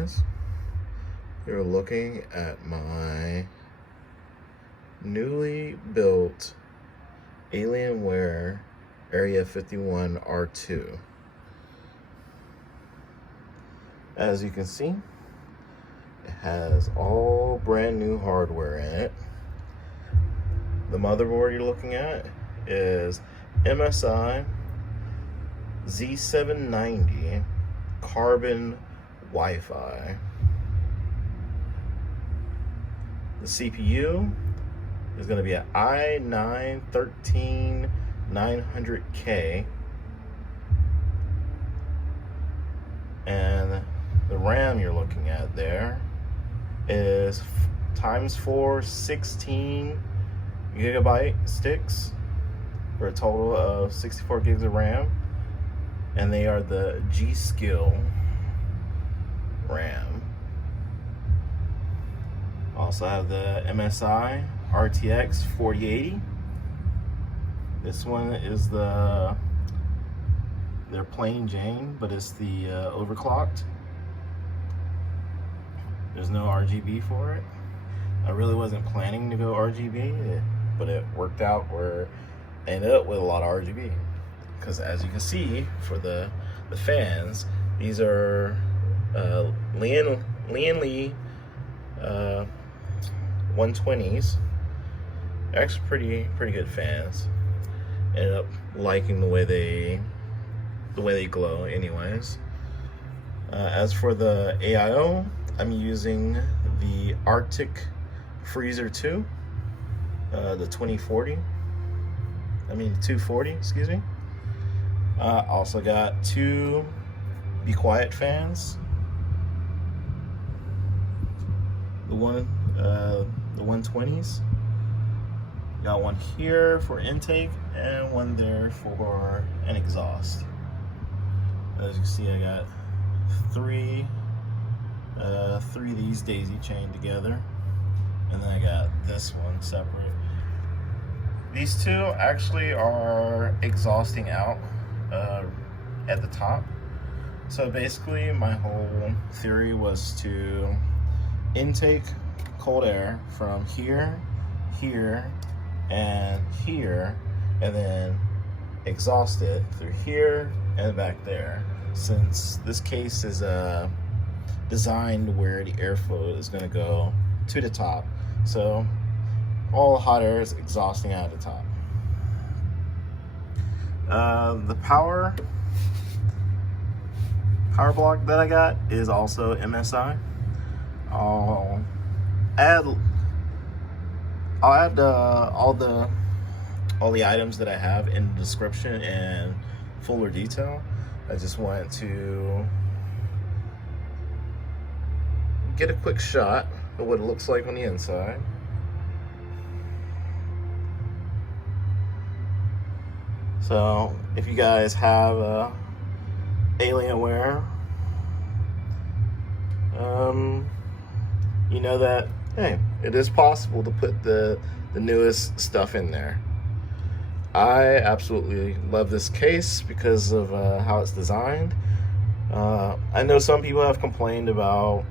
guys, you're looking at my newly built Alienware Area51 R2. As you can see, it has all brand new hardware in it. The motherboard you're looking at is MSI Z790 carbon Wi-Fi. The CPU is going to be an i9-13900K, and the RAM you're looking at there is ×4 16 gigabyte sticks for a total of 64 gigs of RAM, and they are the G-Skill RAM. Also have the MSI RTX 4080. This one is their plain Jane, but it's the overclocked. There's no RGB for it. I really wasn't planning to go RGB, but it worked out where I ended up with a lot of RGB. Because as you can see, for the fans, these are Lian 120s. Actually pretty good fans. Ended up liking the way they glow anyways. As for the AIO, I'm using the Arctic Freezer 2, the 240, excuse me. Also got two Be Quiet fans. The 120s. Got one here for intake and one there for an exhaust. As you can see, I got three of these daisy chained together, and then I got this one separate. These two actually are exhausting out at the top. So basically my whole theory was to intake cold air from here, and here, and then exhaust it through here and back there, since this case is designed where the airflow is going to go to the top, so all hot air is exhausting out of the top. The power block that I got is also MSI. I'll add all the items that I have in the description in fuller detail. I just wanted to get a quick shot of what it looks like on the inside. So if you guys have Alienware, you know that, hey, it is possible to put the newest stuff in there. I absolutely love this case because of how it's designed. I know some people have complained about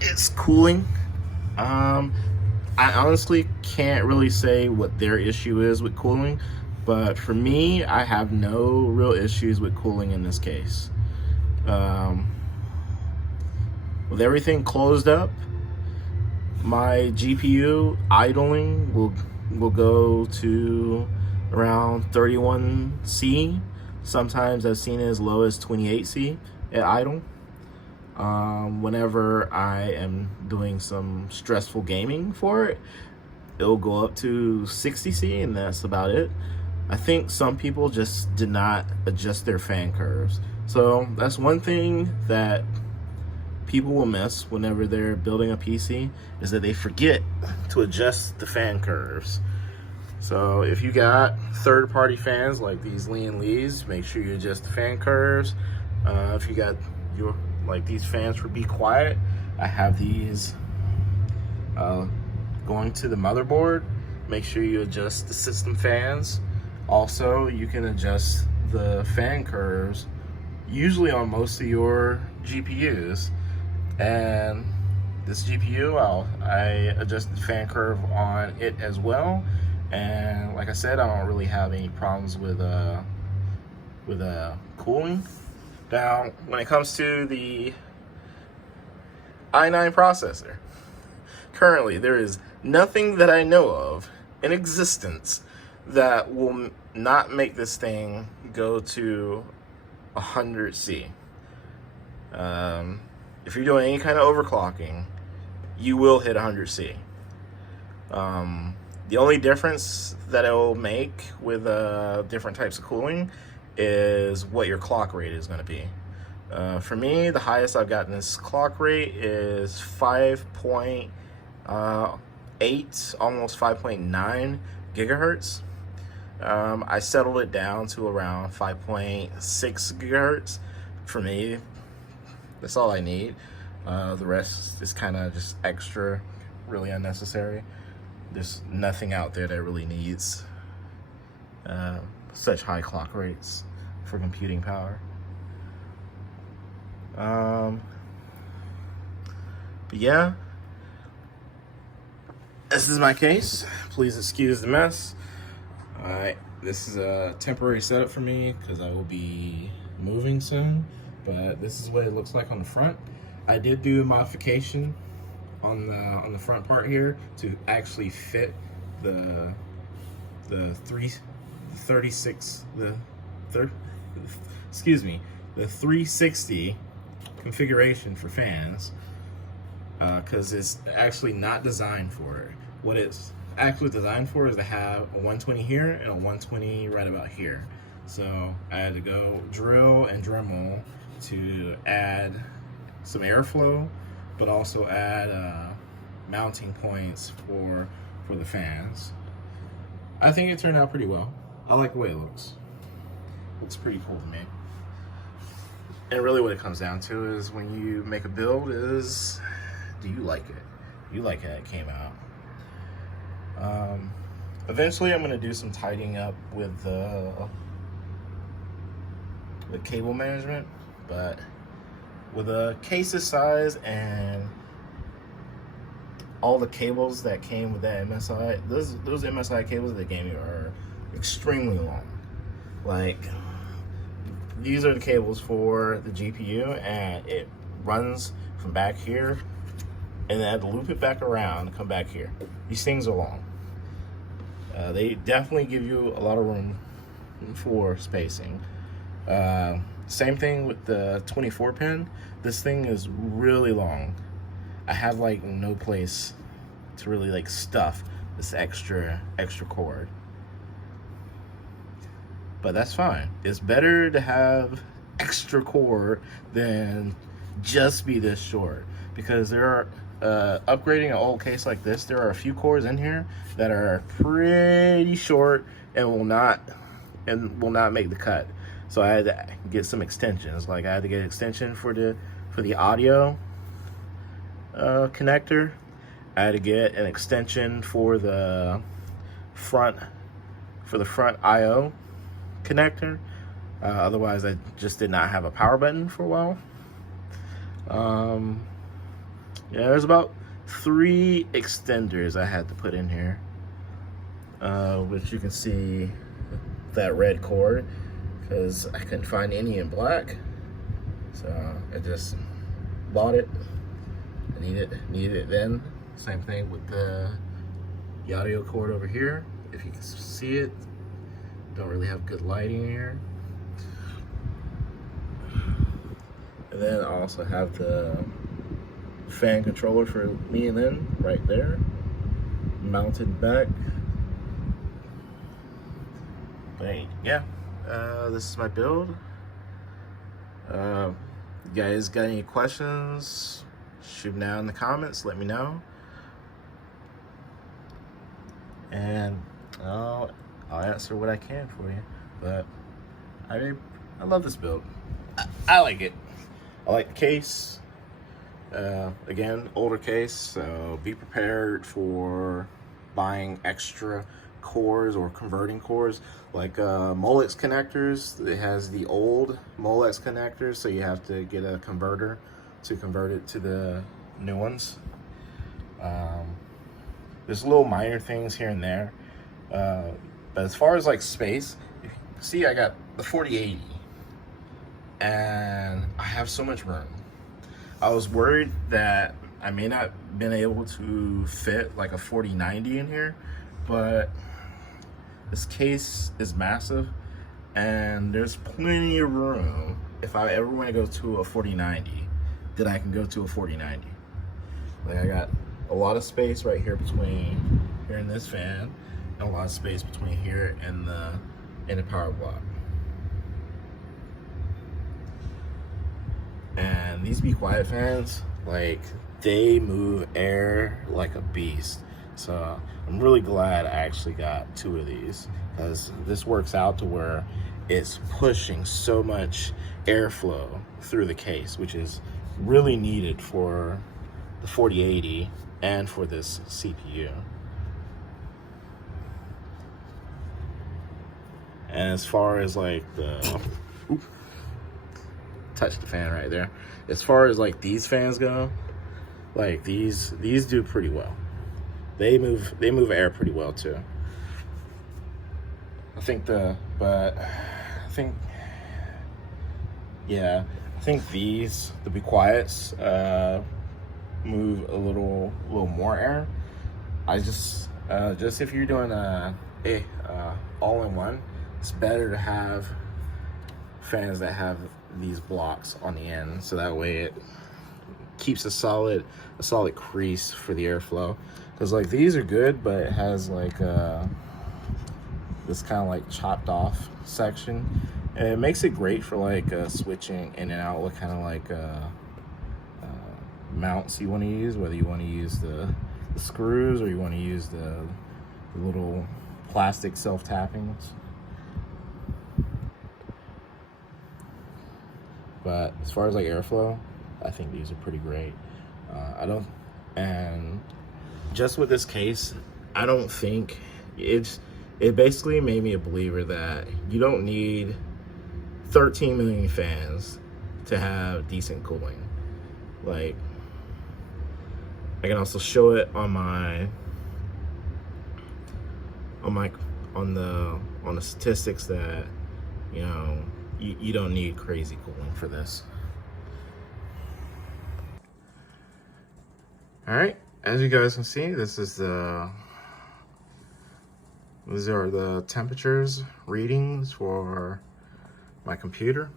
its cooling. I honestly can't really say what their issue is with cooling, but for me, I have no real issues with cooling in this case. With everything closed up, my GPU idling will go to around 31C. Sometimes I've seen it as low as 28C at idle. Whenever I am doing some stressful gaming for it, it'll go up to 60C, and that's about it. I think some people just did not adjust their fan curves. So that's one thing that people will miss whenever they're building a PC, is that they forget to adjust the fan curves. So if you got third-party fans like these Lian, make sure you adjust the fan curves. If you got these fans for Be Quiet, I have these going to the motherboard. Make sure you adjust the system fans. Also, you can adjust the fan curves usually on most of your GPUs. And this GPU, I adjusted fan curve on it as well, and like I said, I don't really have any problems with cooling. Now, when it comes to the i9 processor, currently there is nothing that I know of in existence that will not make this thing go to 100C. If you're doing any kind of overclocking, you will hit 100C. The only difference that it will make with different types of cooling is what your clock rate is going to be. For me, the highest I've gotten this clock rate is 5.8, almost 5.9 gigahertz. I settled it down to around 5.6 gigahertz. For me, that's all I need. The rest is kind of just extra, really unnecessary. There's nothing out there that really needs such high clock rates for computing power. But yeah, this is my case. Please excuse the mess. Alright, this is a temporary setup for me because I will be moving soon, but this is what it looks like on the front. I did do a modification on the front part here to actually fit the 360 configuration for fans, because it's actually not designed for it. What it's actually designed for is to have a 120 here and a 120 right about here. So I had to go drill and Dremel to add some airflow, but also add mounting points for the fans. I think it turned out pretty well. I like the way it looks. Looks pretty cool to me. And really what it comes down to is when you make a build is, do you like it? Do you like how it came out? Eventually I'm going to do some tidying up with the cable management, but with a case this size and all the cables that came with that MSI, those MSI cables that gave me are extremely long. Like, these are the cables for the GPU, and it runs from back here, and then I had to loop it back around to come back here. These things are long. They definitely give you a lot of room for spacing. Same thing with the 24 pin. This thing is really long. I have like no place to really like stuff this extra cord. But that's fine. It's better to have extra cord than just be this short, because there are upgrading an old case like this, there are a few cords in here that are pretty short and will not make the cut. So I had to get some extensions. Like I had to get an extension for the audio connector. I had to get an extension for the front IO connector. Otherwise, I just did not have a power button for a while. Yeah, there's about 3 extenders I had to put in here, which you can see that red cord, because I couldn't find any in black, so I just bought it. I needed it then. Same thing with the audio cord over here. If you can see it, don't really have good lighting here. And then I also have the fan controller for me and then right there, mounted back. But yeah, this is my build. You guys got any questions? Shoot them down in the comments, let me know. And I'll answer what I can for you. But I love this build. I like it. I like the case. Again, older case, so be prepared for buying extra cores or converting cores, like Molex connectors. It has the old Molex connectors, so you have to get a converter to convert it to the new ones. There's little minor things here and there, but as far as like space, you can see I got the 4080 and I have so much room. I was worried that I may not been able to fit like a 4090 in here, but this case is massive and there's plenty of room if I ever want to go to a 4090 that I can go to a 4090. Like I got a lot of space right here between here and this fan, and a lot of space between here and the power block. And these Be Quiet fans, like, they move air like a beast. So I'm really glad I actually got 2 of these, because this works out to where it's pushing so much airflow through the case, which is really needed for the 4080 and for this CPU. And as far as like the touch the fan right there. As far as like these fans go, like these do pretty well. They move air pretty well too. I think these, the Be Quiets, move a little more air. I just if you're doing all-in-one, it's better to have fans that have these blocks on the end, so that way it keeps a solid crease for the airflow. Because like these are good, but it has like this kind of like chopped off section, and it makes it great for like switching in and out what kind of like mounts you want to use, whether you want to use the screws or you want to use the little plastic self-tappings. But as far as like airflow, I think these are pretty great. And just with this case, I don't think it basically made me a believer that you don't need 13 million fans to have decent cooling. Like, I can also show it on the statistics that, you know, you don't need crazy cooling for this. All right, as you guys can see, these are the temperatures readings for my computer.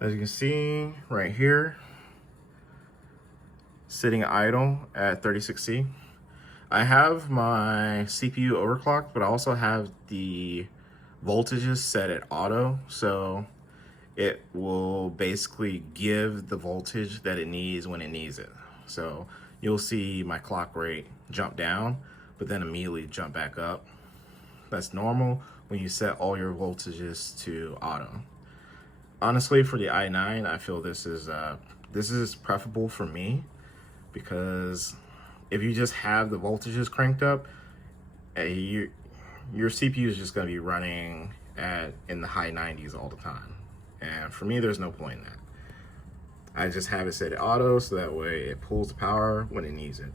As you can see right here, sitting idle at 36C. I have my CPU overclocked, but I also have the voltages set at auto, so it will basically give the voltage that it needs when it needs it. So you'll see my clock rate jump down, but then immediately jump back up. That's normal when you set all your voltages to auto. Honestly, for the i9, I feel this is preferable for me, because if you just have the voltages cranked up, your CPU is just going to be running in the high 90s all the time. And for me, there's no point in that. I just have it set to auto, so that way it pulls the power when it needs it.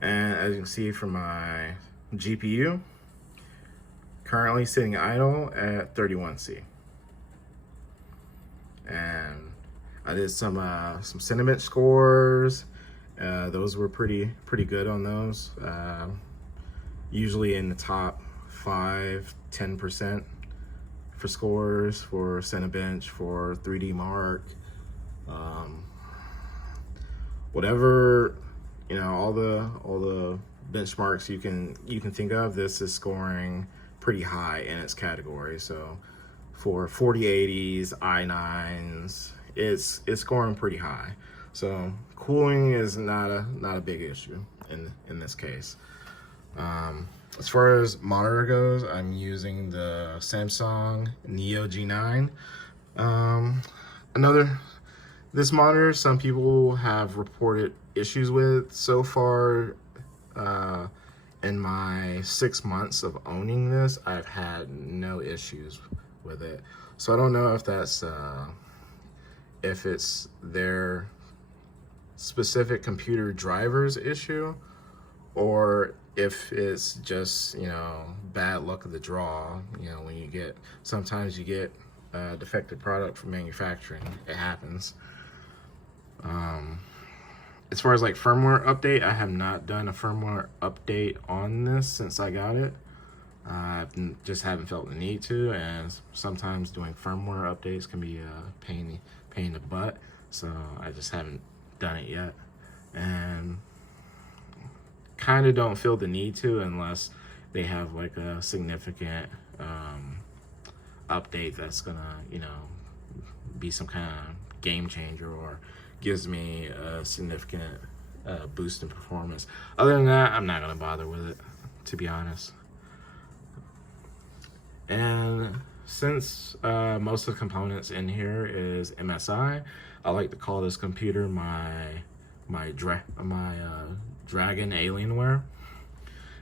And as you can see from my GPU, currently sitting idle at 31C. And I did some sentiment scores. Those were pretty good on those. Usually in the top 5-10% for scores for Cinebench, for 3D Mark, whatever, you know, all the benchmarks you can think of. This is scoring pretty high in its category. So for 4080s, i9s, it's scoring pretty high. So cooling is not a big issue in this case. As far as monitor goes, I'm using the Samsung Neo G9. This monitor, some people have reported issues with. So far, In my 6 months of owning this, I've had no issues with it. So I don't know if it's their specific computer drivers issue, or if it's just, you know, bad luck of the draw. You know, when you get, sometimes you get a defective product from manufacturing, it happens. As far as like firmware update, I have not done a firmware update on this since I got it. I just haven't felt the need to, and sometimes doing firmware updates can be a pain in the butt, so I just haven't done it yet, and kind of don't feel the need to unless they have like a significant update that's gonna, you know, be some kind of game changer or gives me a significant boost in performance. Other than that, I'm not gonna bother with it, to be honest. And since most of the components in here is MSI, I like to call this computer my Dragon Alienware,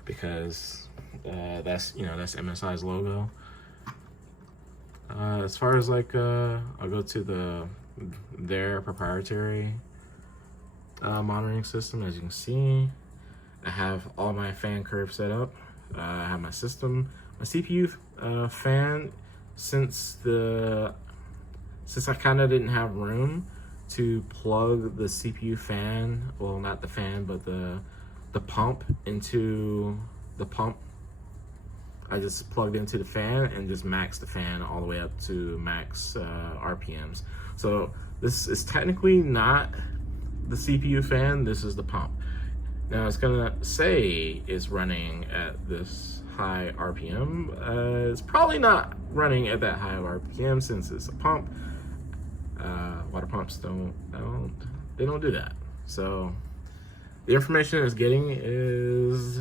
because that's, you know, that's MSI's logo. As far as like I'll go to their proprietary monitoring system. As you can see, I have all my fan curves set up. I have my system, my CPU fan. Since I kind of didn't have room to plug the CPU fan, well, not the fan, but the pump into the pump, I just plugged into the fan and just maxed the fan all the way up to max RPMs. So this is technically not the CPU fan, this is the pump. Now it's gonna say it's running at this high RPM. It's probably not running at that high RPM since it's a pump. Water pumps don't do that. So the information it's getting is,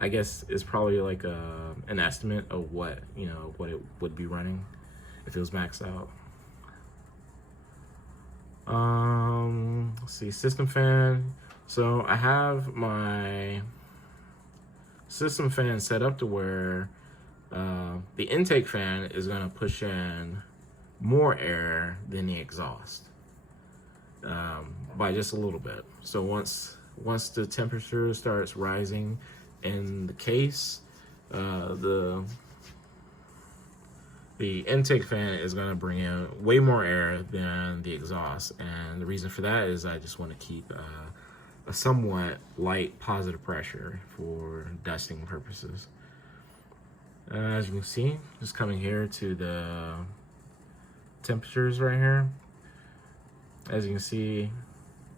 I guess, is probably like an estimate of what, you know, what it would be running if it was maxed out. Let's see, system fan. So I have my system fan set up to where the intake fan is going to push in more air than the exhaust by just a little bit. So once the temperature starts rising in the case, the intake fan is going to bring in way more air than the exhaust, and the reason for that is I just want to keep a somewhat light positive pressure for dusting purposes. As you can see, just coming here to the temperatures right here, as you can see,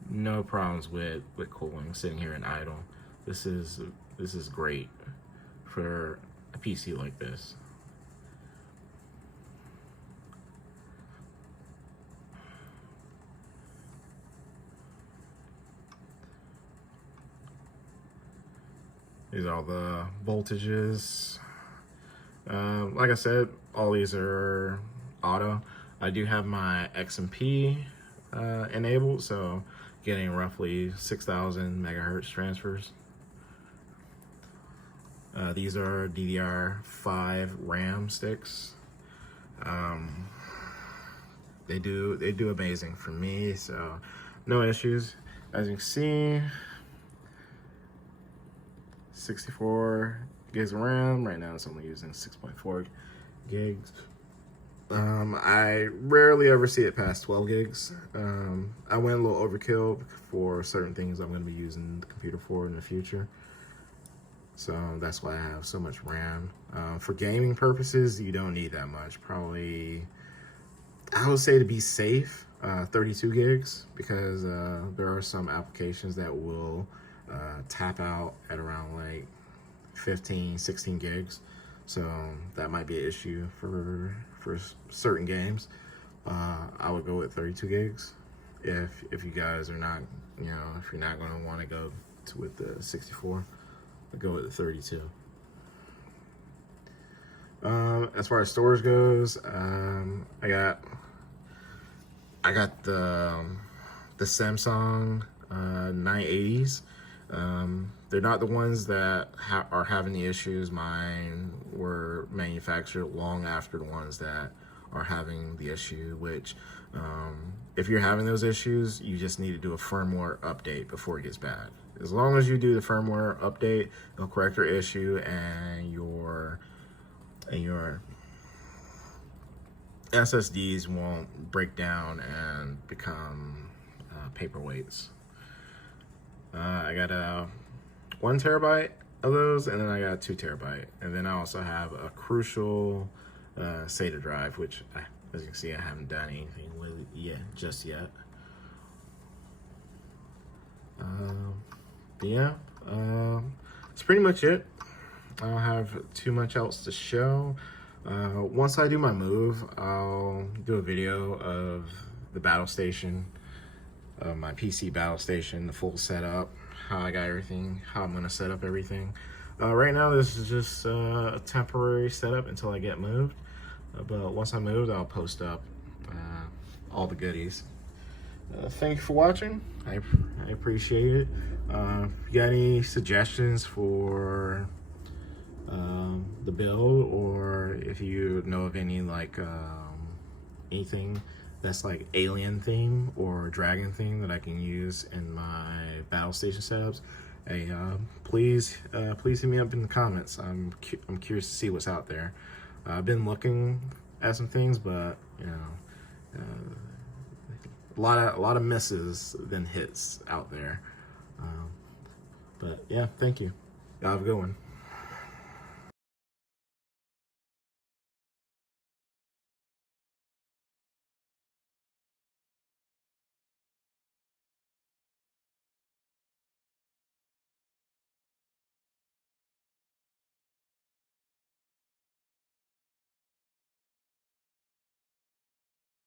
no problems with cooling sitting here in idle. This is great for a PC like this. These are all the voltages. Like I said, all these are auto. I do have my XMP enabled, so getting roughly 6,000 megahertz transfers. These are DDR5 RAM sticks. They do amazing for me, so no issues. As you can see, 64 gigs of RAM. Right now it's only using 6.4 gigs. I rarely ever see it past 12 gigs. I went a little overkill for certain things I'm going to be using the computer for in the future. So that's why I have so much RAM. For gaming purposes, you don't need that much. Probably, I would say, to be safe, 32 gigs, because there are some applications that will tap out at around like 15, 16 gigs. So that might be an issue for certain games. I would go with 32 gigs if you guys are not, you know, if you're not going to want to go with the 64, I'd go with the 32. As far as storage goes, I got the Samsung 980s. They're not the ones that are having the issues. Mine were manufactured long after the ones that are having the issue, which if you're having those issues, you just need to do a firmware update before it gets bad. As long as you do the firmware update, it'll correct your issue, and your SSDs won't break down and become paperweights. I got a 1 terabyte of those, and then I got a 2 terabyte, and then I also have a Crucial SATA drive, which as you can see, I haven't done anything with it yet, just yet. Yeah, that's pretty much it. I don't have too much else to show. Once I do my move, I'll do a video of the battle station, my PC battle station, the full setup, how I got everything, how I'm gonna set up everything. Right now, this is just a temporary setup until I get moved. But once I moved, I'll post up all the goodies. Thank you for watching. I appreciate it. If you got any suggestions for the build, or if you know of any like anything that's like alien theme or dragon theme that I can use in my battle station setups, hey, please hit me up in the comments. I'm curious to see what's out there. I've been looking at some things, but you know, a lot of misses than hits out there. But yeah, thank you. Y'all have a good one.